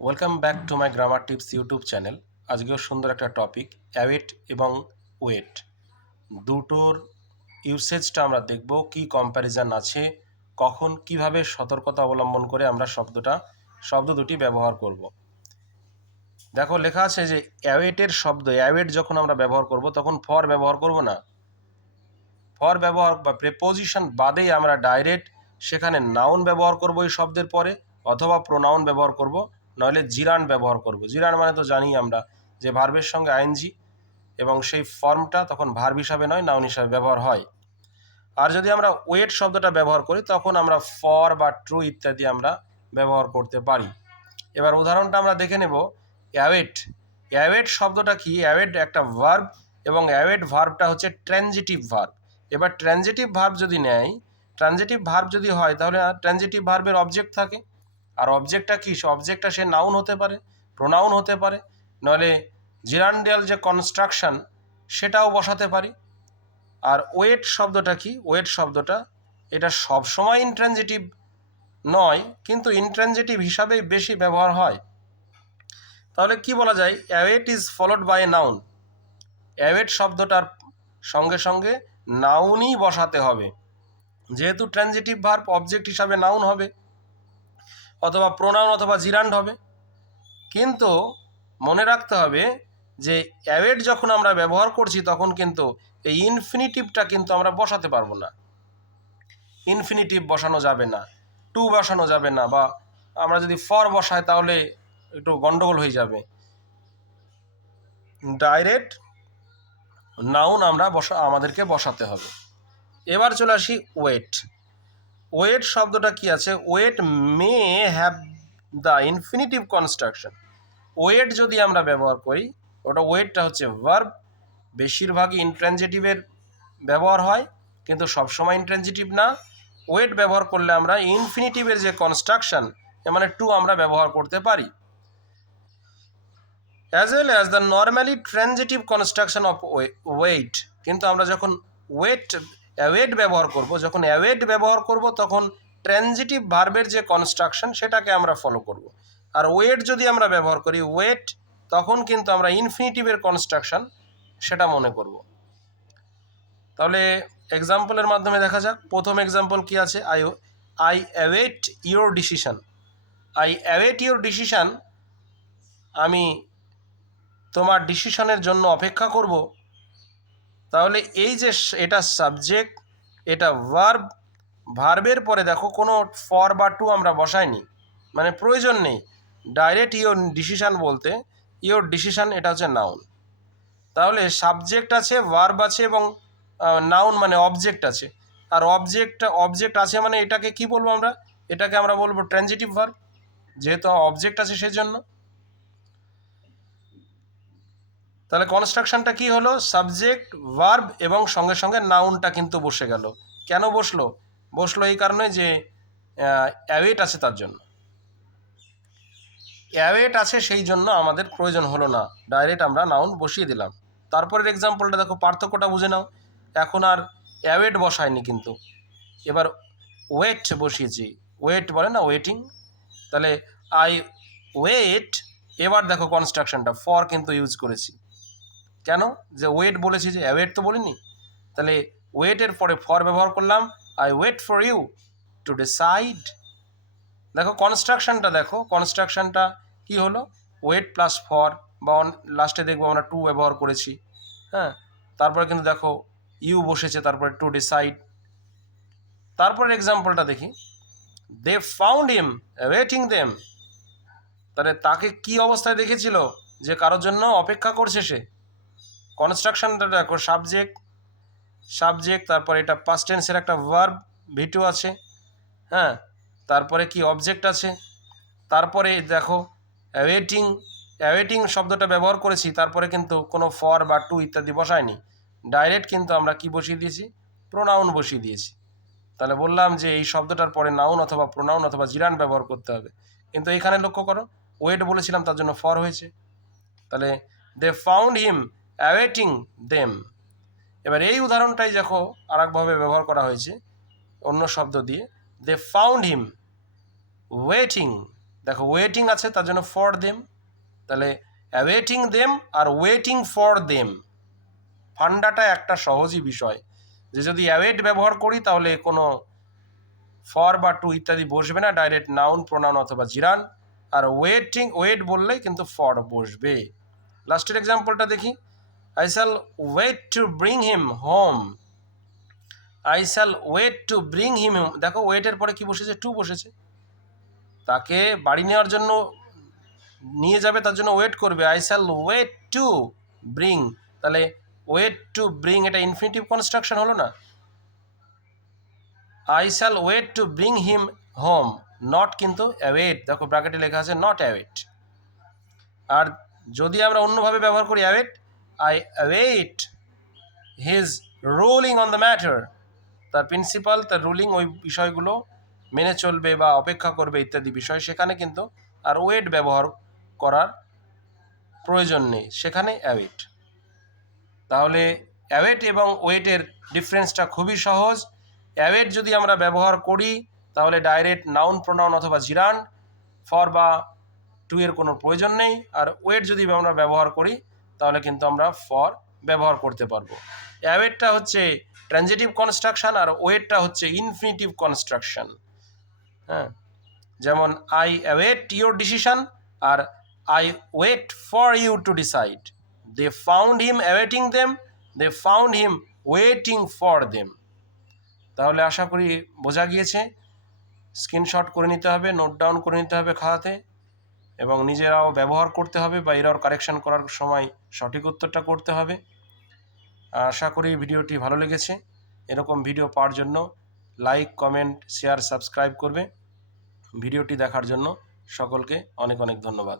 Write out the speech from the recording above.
Welcome back to my grammar tips YouTube channel. আজকেও সুন্দর একটা টপিক, অ্যাওয়েট এবং ওয়েট দুটোর ইউসেজটা আমরা দেখব, কি কম্প্যারিজন আছে, কখন কিভাবে সতর্কতা অবলম্বন করে আমরা শব্দ দুটি ব্যবহার করব। দেখো লেখা আছে যে অ্যাওয়েটের শব্দ, অ্যাওয়েট যখন আমরা ব্যবহার করব তখন ফর ব্যবহার করব না। ফর ব্যবহার বা প্রেপোজিশন বাদেই আমরা ডাইরেক্ট সেখানে নাউন ব্যবহার করব এই শব্দের পরে, অথবা প্রোনাউন ব্যবহার করব, নইলে জিরান্ড ব্যবহার করব। জিরান্ড মানে তো জানি আমরা যে ভার্বের সঙ্গে আইএনজি, এবং সেই ফর্মটা তখন ভার্ব হিসাবে নয় নাউন হিসাবে ব্যবহার হয়। আর যদি আমরা ওয়েট শব্দটা ব্যবহার করি তখন আমরা ফর বা ট্রু ইত্যাদি আমরা ব্যবহার করতে পারি। এবার উদাহরণটা আমরা দেখে নেব। অ্যাওয়েট, অ্যাওয়েট শব্দটা কি? অ্যাওয়েট একটা ভার্ব, এবং অ্যাওয়েট ভার্বটা হচ্ছে ট্রানজিটিভ ভার্ব। এবার ট্রানজিটিভ ভার্ব যদি নেয়, ট্রানজিটিভ ভার্ব যদি হয় তাহলে ট্রানজিটিভ ভার্বের অবজেক্ট থাকে। আর অবজেক্টটা কি? অবজেক্টটা সে নাউন হতে পারে, প্রোনাউন হতে পারে, নইলে জিরান্ডিয়াল যে কনস্ট্রাকশন সেটাও বসাতে পারি। আর ওয়েট শব্দটা কি? ওয়েট শব্দটা এটা সবসময় ইনট্রানজিটিভ নয়, কিন্তু ইনট্রানজিটিভ হিসাবেই বেশি ব্যবহার হয়। তাহলে কি বলা যায়? Await is followed by a noun. Await শব্দটার সঙ্গে সঙ্গে নাউনই বসাতে হবে, যেহেতু ট্রানজিটিভ ভার্ব অবজেক্ট হিসাবে নাউন হবে, অথবা প্রোনাউন অথবা জিরান্ড হবে। কিন্তু মনে রাখতে হবে যে অ্যাওয়েট যখন আমরা ব্যবহার করছি তখন কিন্তু এই ইনফিনিটিভটা কিন্তু আমরা বসাতে পারবো না। ইনফিনিটিভ বসানো যাবে না, টু বসানো যাবে না, বা আমরা যদি ফর বসাই তাহলে একটু গন্ডগোল হয়ে যাবে। ডাইরেক্ট নাউন আমাদেরকে বসাতে হবে। এবার চলে আসি ওয়েট। ওয়েট শব্দটা কি আছে? Wait may have the infinitive construction. Wait যদি আমরা ব্যবহার করি, ওটা ওয়েটটা হচ্ছে ভার্ব, বেশিরভাগই ইনট্রানজিটিভের ব্যবহার হয়, কিন্তু সবসময় ইনট্রানজিটিভ না। ওয়েট ব্যবহার করলে আমরা ইনফিনিটিভের যে কনস্ট্রাকশন, মানে টু আমরা ব্যবহার করতে পারি, as well as the normally transitive construction of wait. কিন্তু আমরা যখন অ্যাওয়েট ব্যবহার করব তখন ট্রানজিটিভ ভার্বের যে কনস্ট্রাকশন সেটাকে আমরা ফলো করব। আর ওয়েট যদি আমরা ব্যবহার করি ওয়েট, তখন কিন্তু আমরা ইনফিনিটিভের কনস্ট্রাকশন সেটা মনে করব। তাহলে এক্সাম্পলের মাধ্যমে দেখা যাক। প্রথম এক্সাম্পল কি আছে? I await your decision. I await your decision, আমি তোমার ডিসিশনের জন্য অপেক্ষা করব। তাহলে এই যে এটা সাবজেক্ট, এটা ভার্ব, ভার্বের পরে দেখো কোনো ফর বা টু আমরা বসাইনি, মানে প্রয়োজন নেই। ডাইরেক্ট ইওর ডিসিশন বলতে, ইওর ডিসিশন এটা হচ্ছে নাউন। তাহলে সাবজেক্ট আছে, ভার্ব আছে, এবং নাউন মানে অবজেক্ট আছে। আর অবজেক্ট আছে মানে এটাকে কি বলবো আমরা? এটাকে আমরা বলবো ট্রানজিটিভ ভার্ব, যেহেতু অবজেক্ট আছে সেজন্য। তাহলে কনস্ট্রাকশনটা কি হলো? সাবজেক্ট, ভার্ব এবং সঙ্গে সঙ্গে নাউনটা কিন্তু বসে গেল। কেন বসলো এই কারণে যে অ্যাওয়েট আছে, তার জন্য। অ্যাওয়েট আছে সেই জন্য আমাদের প্রয়োজন হলো না, ডাইরেক্ট আমরা নাউন বসিয়ে দিলাম। তারপরের এক্সাম্পলটা দেখো, পার্থক্যটা বুঝে নাও। এখন আর অ্যাওয়েট বসায়নি, কিন্তু এবার ওয়েট বসিয়েছি। ওয়েট বলে না, ওয়েটিং। তাহলে আই ওয়েট, এবার দেখো কনস্ট্রাকশনটা ফর কিন্তু ইউজ করেছি। কেন? যে ওয়েট বলেছি, যে অ্যাওয়েট তো বলিনি। তাহলে ওয়েটের পরে ফর ব্যবহার করলাম, I wait for you to decide. দেখো কনস্ট্রাকশনটা কি হলো? ওয়েট প্লাস ফর, বা লাস্টে দেখবো আমরা টু ব্যবহার করেছি। হ্যাঁ, তারপরে কিন্তু দেখো ইউ বসেছে, তারপরে টু ডিসাইড। তারপরে এক্সাম্পলটা দেখি, they found him waiting them. তাহলে তাকে কি অবস্থায় দেখেছিল? যে কারোর জন্য অপেক্ষা করছে সে। কনস্ট্রাকশনটা দেখো, সাবজেক্ট, তারপরে এটা পাস্ট টেন্সের একটা ভার্ব ভিটু আছে, হ্যাঁ, তারপরে কি অবজেক্ট আছে, তারপরে দেখো অ্যাওয়েটিং শব্দটা ব্যবহার করেছি, তারপরে কিন্তু কোনো ফর বা টু ইত্যাদি বসায়নি। ডাইরেক্ট কিন্তু আমরা কি বসিয়ে দিয়েছি? প্রোনাউন বসিয়ে দিয়েছি। তাহলে বললাম যে এই শব্দটার পরে নাউন অথবা প্রোনাউন অথবা জিরান ব্যবহার করতে হবে, কিন্তু এখানে লক্ষ্য করো ওয়েট বলেছিলাম, তার জন্য ফর হয়েছে। তাহলে they found him awaiting them. এবার এই উদাহরণটাই দেখো আরেকভাবে ব্যবহার করা হয়েছে অন্য শব্দ দিয়ে, দে ফাউন্ড হিম ওয়েটিং দেখো ওয়েটিং আছে, তার জন্য ফর দেম, তাহলে অ্যাওয়েটিং দেম আর ওয়েটিং ফর দেম ফান্ডাটা একটা সহজই বিষয়, যে যদি অ্যাওয়েট ব্যবহার করি তাহলে কোনো ফর বা টু ইত্যাদি বসবে না, ডাইরেক্ট নাউন, প্রোনাউন অথবা জিরান। আর ওয়েট বললেই কিন্তু ফর বসবে। লাস্টের এক্সাম্পলটা দেখি, I shall wait to bring him home. I shall wait to bring him home, দেখো ওয়েটের পরে কি বসেছে? টু বসেছে। তাকে বাড়ি নেওয়ার জন্য নিয়ে যাবে, তার জন্য ওয়েট করবে। I shall wait to bring, তাহলে ওয়েট টু ব্রিং এটা ইনফিনিটিভ কনস্ট্রাকশন হলো না? I shall wait to bring him home, not কিন্তু অ্যাওয়েট, দেখো ব্র্যাকেটে লেখা আছে নট অ্যাওয়েট। আর যদি আমরা অন্যভাবে ব্যবহার করি await, I await his ruling on the matter, তার প্রিন্সিপাল, তার রুলিং, ওই বিষয়গুলো মেনে চলবে বা অপেক্ষা করবে ইত্যাদি বিষয়, সেখানে কিন্তু আর ওয়েট ব্যবহার করার প্রয়োজন নেই, সেখানে অ্যাওয়েট। তাহলে অ্যাওয়েট এবং ওয়েটের ডিফারেন্সটা খুবই সহজ। অ্যাওয়েট যদি আমরা ব্যবহার করি তাহলে ডাইরেক্ট নাউন, প্রোনাউন অথবা জিরান, ফর বা টু এর কোনো প্রয়োজন নেই। আর ওয়েট যদি আমরা ব্যবহার করি তাহলে কিন্তু আমরা ফর ব্যবহার করতে পারবো। অ্যাওয়েটটা হচ্ছে ট্রানজিটিভ কনস্ট্রাকশন আর ওয়েটটা হচ্ছে ইনফিনিটিভ কনস্ট্রাকশন। হ্যাঁ, যেমন আই অ্যাওয়েট ইউর ডিসিশন আর I wait for you to decide. They found him awaiting them, they found him waiting for them. তাহলে আশা করি বোঝা গিয়েছে। স্ক্রিনশট করে নিতে হবে, নোট ডাউন করে নিতে হবে খাতাতে, এবং নিজেরাও ব্যবহার করতে হবে বা এরর কারেকশন করার সময় সঠিক উত্তরটা করতে হবে। আশা করি ভিডিওটি ভালো লেগেছে। এরকম ভিডিও পাওয়ার জন্য লাইক, কমেন্ট, শেয়ার, সাবস্ক্রাইব করবে। ভিডিওটি দেখার জন্য সকলকে অনেক অনেক ধন্যবাদ।